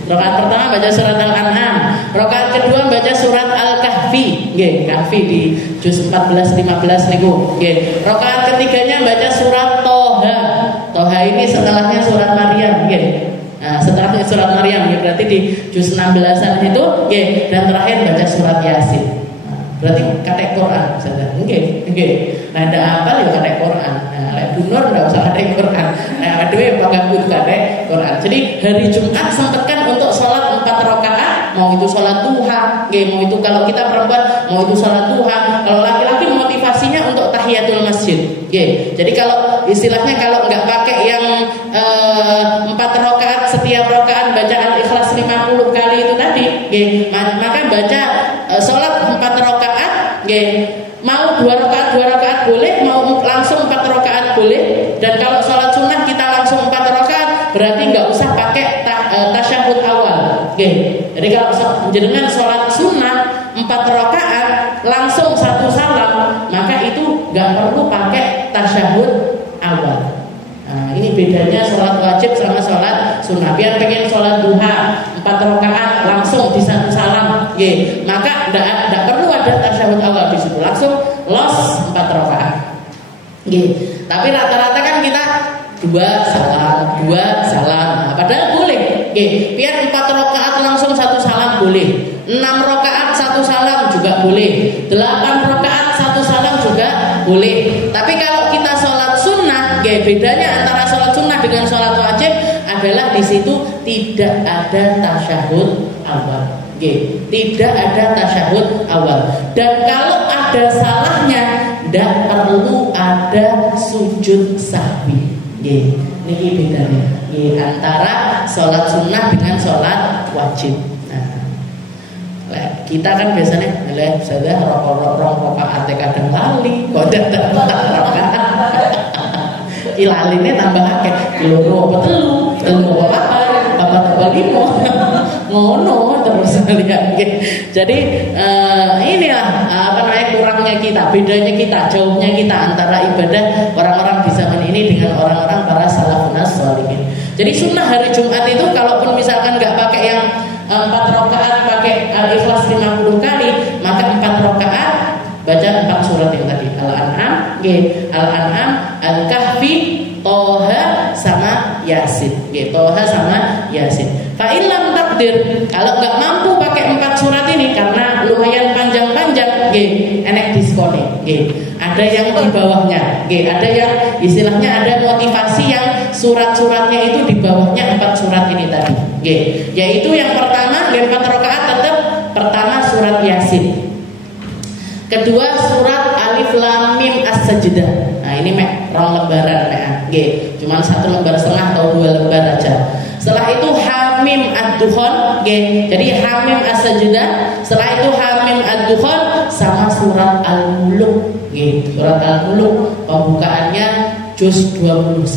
Rakaat pertama baca surat Al-An'am. Rakaat kedua baca surat Al-Kahfi. Kahfi di juz 14 15 niku. Rakaat ketiganya baca surat Thaha. Thaha ini setelahnya surat Maryam. Setelahnya surat Maryam, berarti di juz 16-an itu. Dan terakhir baca surat Yasin. Berarti katek Quran saja. Nah, ada apa ya katek Quran? Lek bunur enggak usah katek Quran. Nah, dhewe pakai kudu katek Quran. Jadi hari Jumat sempatkan untuk sholat 4 rakaat, mau itu sholat duha, mau itu kalau kita perempuan mau itu sholat duha, kalau laki-laki motivasinya untuk tahiyatul masjid. Jadi kalau istilahnya kalau enggak pakai yang 4 rakaat, setiap rakaat baca Al-Ikhlas 50 kali itu tadi, maka baca sholat 4 rakaat, mau 2 rakaat boleh, mau langsung 4 rakaat boleh. Dan kalau sholat sunnah kita langsung 4 rakaat, berarti nggak usah pakai tasyahud awal. Jadi kalau jenengan sholat sunnah 4 rakaat langsung 1 salam, maka itu nggak perlu pakai tasyahud awal. Nah, ini bedanya sholat wajib sama sholat sunnah. Biar pengen sholat duha 4 rakaat langsung di 1 salam, maka tidak perlu ada tasyahud awal di situ, langsung los 4 rakaat. Tapi rata-rata kan kita 2 salam. Nah, padahal boleh. Biar 4 rakaat langsung 1 salam boleh. 6 rakaat 1 salam juga boleh. 8 rakaat 1 salam juga boleh. Tapi kalau kita sholat sunnah, bedanya antara sholat sunnah dengan sholat wajib adalah di situ tidak ada tasyahud awal. Tidak ada tasyahud awal. Dan kalau ada salahnya, tidak perlu ada sujud sahwi. Ini bedanya antara sholat sunnah dengan sholat wajib. Nah, kita kan biasanya saya rokok kadang lali, kodok rakaat. Ilaline tambah akeh, loro apa telu apa papat limo. Ngono terus lihat. Jadi inilah kurangnya kita, bedanya kita, jauhnya kita antara ibadah orang-orang di zaman ini dengan orang-orang para salafun shalihin. Jadi sunnah hari Jumat itu kalaupun misalkan nggak pakai yang 4 rakaat, pakai Al-Ikhlas 50 kali, maka 4 rakaat baca 4 surat yang tadi, Al-An'am, Al-Kahfi, Thaha sama Yasin. Thaha sama Yasin. Fa illam takdir, kalau nggak mampu enek diskone, ada yang di bawahnya, ada yang istilahnya ada motivasi yang surat-suratnya itu di bawahnya 4 surat ini tadi, yaitu yang pertama 4 rakaat tetap pertama surat Yasin, kedua surat Alif Lam Mim As-Sajdah. Nah ini rong lembaran cuman 1 lembar setengah atau 2 lembar aja. Setelah itu Hamim Ad-Dukhan, jadi Hamim As-Sajdah. Setelah itu Hamim Ad-Dukhan sama surat Al-Mulk, surat Al-Mulk pembukaannya juz 29.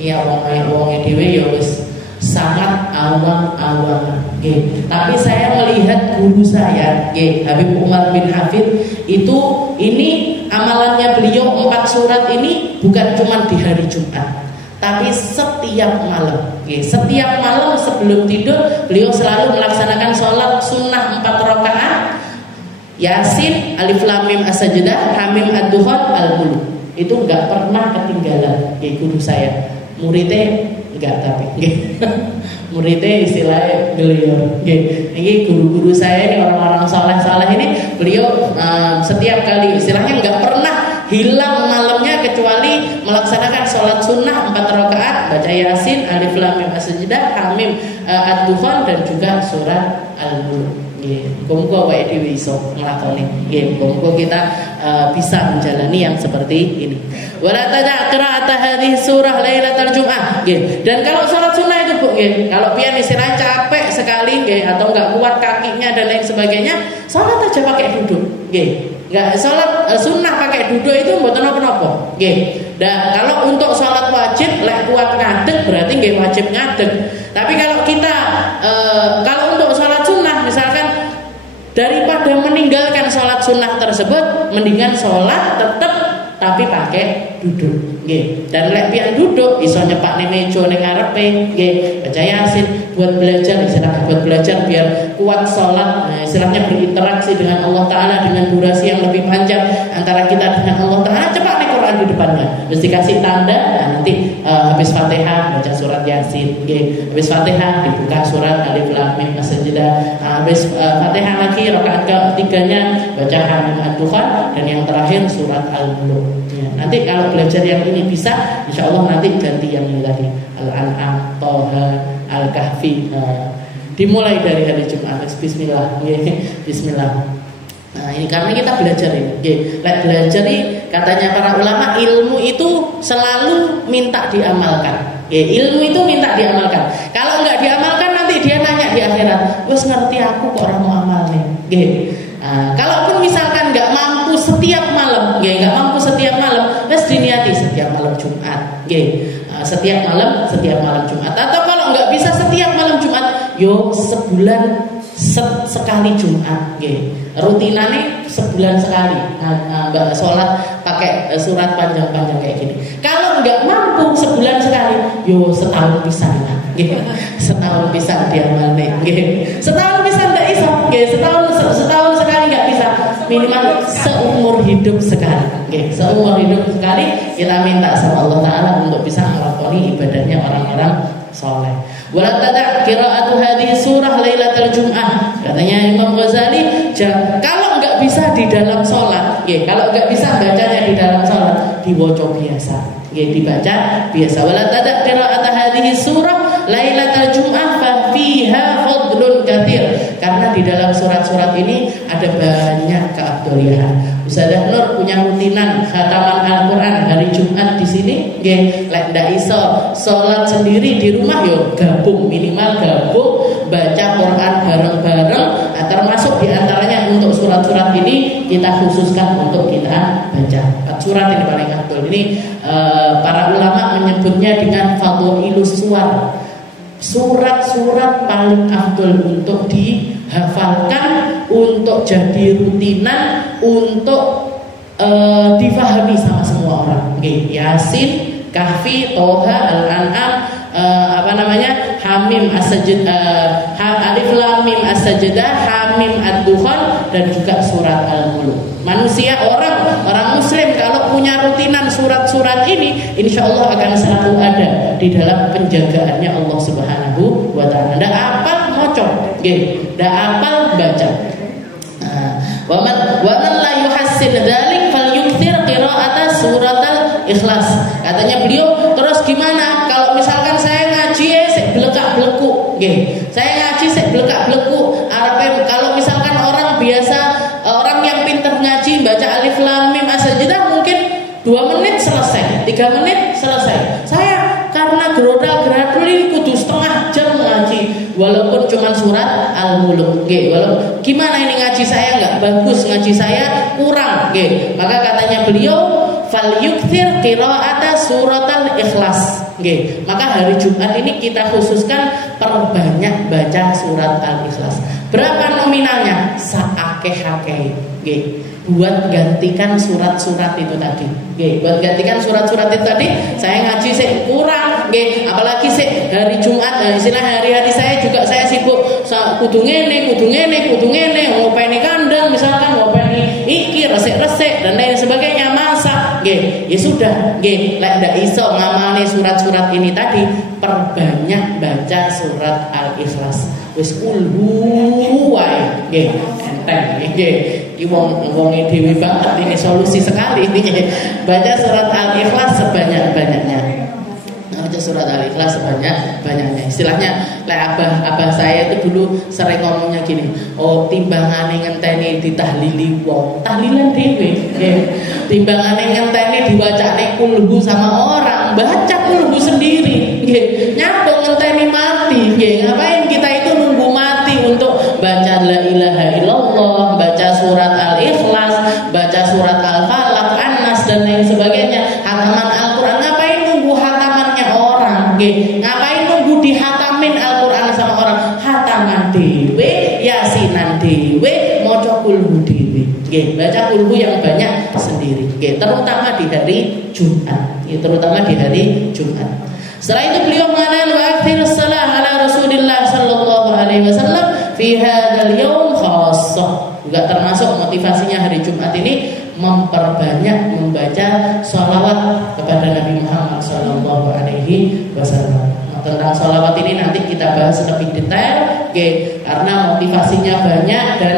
Iya wong dhewe ya wis sangat awam-awam. Tapi saya melihat guru saya, Habib Umar bin Hafid ini amalannya beliau 4 surat ini bukan cuma di hari Jumat, tapi setiap malam. Setiap malam sebelum tidur beliau selalu melaksanakan sholat sunnah 4 rakaat, Yasin, Alif Lam Mim As-Sajdah, Hamim Ad-Dukhan, Al-Mulk. Itu nggak pernah ketinggalan. Guru saya, muridnya enggak, tapi muridnya istilahnya beliau. Ini guru-guru saya ini orang-orang saleh-saleh ini, beliau setiap kali istilahnya enggak pernah hilang malamnya kecuali melaksanakan sholat sunnah 4 rakaat, baca Yasin, Alif Lam Mim As-Sajdah, Hamim Ad-Dukhan dan juga surat Al-Mulk. Muga-muga wae dhewe iso nglakoni. Muga-muga kita bisa menjalani yang seperti ini. Wala tada' qira'at hadhihi surah lailatul jum'ah. Dan kalau sholat sunnah itu Bu, kalau pian istilahnya capek sekali atau enggak kuat kakinya dan lain sebagainya, sholat aja pakai duduk. Enggak sholat sunnah pakai duduk itu mboten napa-napa. Nah, kalau untuk sholat wajib lek kuat ngadeg berarti wajib ngadeg. Tapi kalau kita kalau untuk sholat sunnah misalkan daripada meninggalkan sholat sunnah tersebut, mendingan sholat tetap tapi pakai duduk. Dan lek pian duduk iso nyepakne meja ning ngarepe, baca Yasin buat belajar, istilahnya buat belajar biar kuat sholat, istilahnya berinteraksi dengan Allah Ta'ala dengan durasi yang lebih panjang antara kita dengan Allah Ta'ala. Cepat nih Quran di depannya, mesti kasih tanda. Nanti habis Fatihah baca surat Yasin, habis Fatihah dibuka surat Alif Lam Mim As-Sajdah, habis Fatihah lagi rakaat ketiganya baca Hamim Ad-Dukhan, dan yang terakhir surat Al-Mulk. Nanti kalau belajar yang ini bisa, insya Allah nanti ganti yang ini tadi, Al-An'am, Toha, Al-Kahfi. Dimulai dari hari Jumat. Bismillah. Bismillah. Nah ini karena kita belajar ini. Belajar ini katanya para ulama, ilmu itu selalu minta diamalkan. Ilmu itu minta diamalkan. Kalau nggak diamalkan nanti dia nanya di akhirat, wes ngerti aku kok orang mau amal nih. Kalaupun misalkan nggak mampu setiap malam, wes diniati setiap malam Jumat. Setiap malam Jumat. Atau kalau nggak bisa setiap malam Jumat, yo sebulan sekali Jumat. Rutinane sebulan sekali. Sholat pakai surat panjang-panjang kayak gini. Kalau nggak mampu sebulan sekali, yo setahun bisa. Setahun bisa diamalne. Setahun bisa nggak iso. Setahun sekali nggak bisa. Minimal seumur hidup sekali. Seumur hidup sekali kita minta sama Allah Ta'ala untuk bisa melakoni ibadahnya orang-orang soleh. Wala tada' qira'atu hadhihi surah lailatul jum'ah. Katanya Imam Ghazali, kalau enggak bisa di dalam sholat, kalau enggak bisa bacanya di dalam sholat, dibaca biasa. Dibaca biasa. Wala tada' qira'atu hadhihi surah lailatul jum'ah fa fiha fadlun katsir. Karena di dalam surat-surat ini ada banyak keabdolian. Ustazah Nur punya rutinan khataman Al-Quran hari Jumat di sini, lek ndak iso sholat sendiri di rumah, yo gabung, minimal gabung baca Quran bareng-bareng. Termasuk diantaranya untuk surat-surat ini kita khususkan untuk kita baca. 4 surat ini paling abdul. Ini para ulama menyebutnya dengan fadhilus suwar. Surat-surat paling afdol untuk dihafalkan, untuk jadi rutinan, untuk difahami sama semua orang. Yasin, Kahfi, Toha, Al-An'am, Hamim As-Sajdah, Alif Lam Mim As-Sajdah, Hamim Ad-Dukhan, dan juga surat Al-Mulk. Manusia, orang muslim kalau punya rutinan surat-surat ini, insya Allah akan selalu ada di dalam penjagaannya Allah Subhanahu wa Ta'ala. Ndak apal mocok, ndak apal baca. Wa man la yuhassin dzalik falyukthir qira'ata suratal Ikhlas. Katanya beliau, terus gimana kalau misalkan saya ngaji sik blekak-bleku nggih. Saya ngaji sik blekak-bleku. Kalau misalkan orang biasa, orang yang pintar ngaji baca alif lam mim as-sajdah mungkin 2 menit selesai, 3 menit selesai. Saya karena gerodal-geradul ini kudu setengah jam ngaji, walaupun cuma surat Al-Mulk. Walaupun gimana ini ngaji saya nggak bagus, ngaji saya kurang. Maka katanya beliau, fal yukthir qira'ata suratal Ikhlas. Maka hari Jumat ini kita khususkan perbanyak baca surat Al-Ikhlas. Berapa nominalnya? Saakeh-akeh. Buat gantikan surat-surat itu tadi. Buat gantikan surat-surat itu tadi. Saya ngaji sih kurang. Apalagi sih hari Jumat, istilah hari-hari saya juga saya sibuk. Kudu ngene, ngopeni kandang misalkan, ngopeni iki, resik-resik dan lain sebagainya, masak. Ya sudah, lek ndak iso ngamali surat-surat ini tadi, perbanyak baca surat Al-Ikhlas. Wis kulhu wae. Enteng. Iki wong-wonge dhewe banget, ini solusi sekali ini. Baca surat Al-Ikhlas sebanyak-banyaknya. Baca surat Al-Ikhlas sebanyak-banyaknya. Istilahnya lek abah saya itu dulu sering ngomongnya gini, oh timbangane ngenteni ditahlili wong, tahlilan dhewe. Timbangane ngenteni diwacane kulhu sama orang, baca kulhu sendiri. Nyambung ngenteni mati. Ngapain kita itu nunggu mati untuk baca la ilaha illallah, baca surat Al-Ikhlas, baca surat Al-Falaq, An-Nas dan lain sebagainya, hataman Al-Quran. Ngapain nunggu hatamannya orang? Ngapain nunggu dihatamin Al-Quran sama orang? Hataman dewe, yasinan dewe, maca kulhu dewe. Baca kulhu yang banyak sendiri. Terutama di hari Jumat. Setelah itu beliau mengatakan wa aktsirus shalah ala Rasulillah sallallahu alaihi wasallam fi hadzal yaum khassah. Juga termasuk motivasinya hari Jumat ini memperbanyak membaca sholawat kepada Nabi Muhammad sallallahu alaihi wasallam. Tentang sholawat ini nanti kita bahas lebih detail, karena motivasinya banyak dan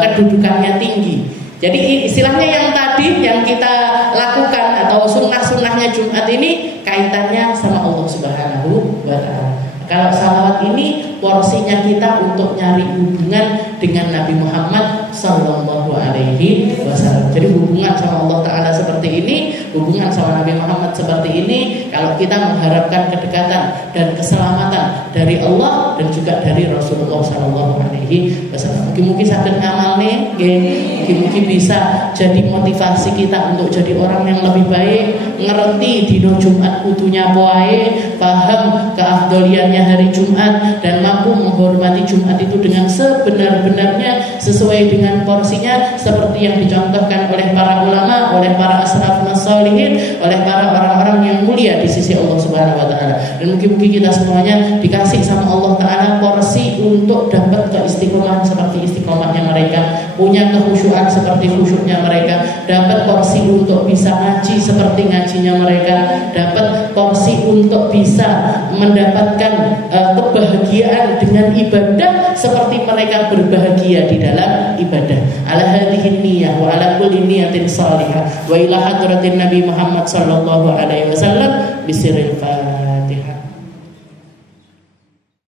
kedudukannya tinggi. Jadi istilahnya yang tadi yang kita lakukan atau sunnah-sunnahnya Jumat ini kaitannya sama Allah Subhanahu wa Ta'ala. Kalau salawat ini porsinya kita untuk nyari hubungan dengan Nabi Muhammad sallallahu alaihi wasallam. Jadi hubungan sama Allah Ta'ala seperti ini, hubungan sama Nabi Muhammad seperti ini. Kalau kita mengharapkan kedekatan dan keselamatan dari Allah dan juga dari Rasulullah sallallahu alaihi wasallam. Mungkin saged ngamalne, mungkin bisa jadi motivasi kita untuk jadi orang yang lebih baik, ngerti dino Jumat kudunya poae, paham keafdoliannya hari Jumat dan mampu menghormati Jumat itu dengan sebenar-benarnya sesuai dengan porsinya seperti yang dicontohkan oleh para ulama, oleh para asrafun shalihin, oleh para orang-orang yang mulia di sisi Allah Subhanahu wa Ta'ala. Dan mungkin kita semuanya dikasih sama Allah Ta'ala porsi untuk dapat keistiqomahan seperti istiqomahnya mereka, punya kekhusyuan seperti khusyuknya mereka, dapat porsi untuk bisa ngaji seperti ngajinya mereka, dapat porsi untuk bisa mendapatkan kebahagiaan dengan ibadah seperti mereka berbahagia di dalam ibadah. Ala hadhihi niyyah wa ala kulli niyatin salihah wa ila hadratin Nabi Muhammad sallallahu alaihi wasallam bisiril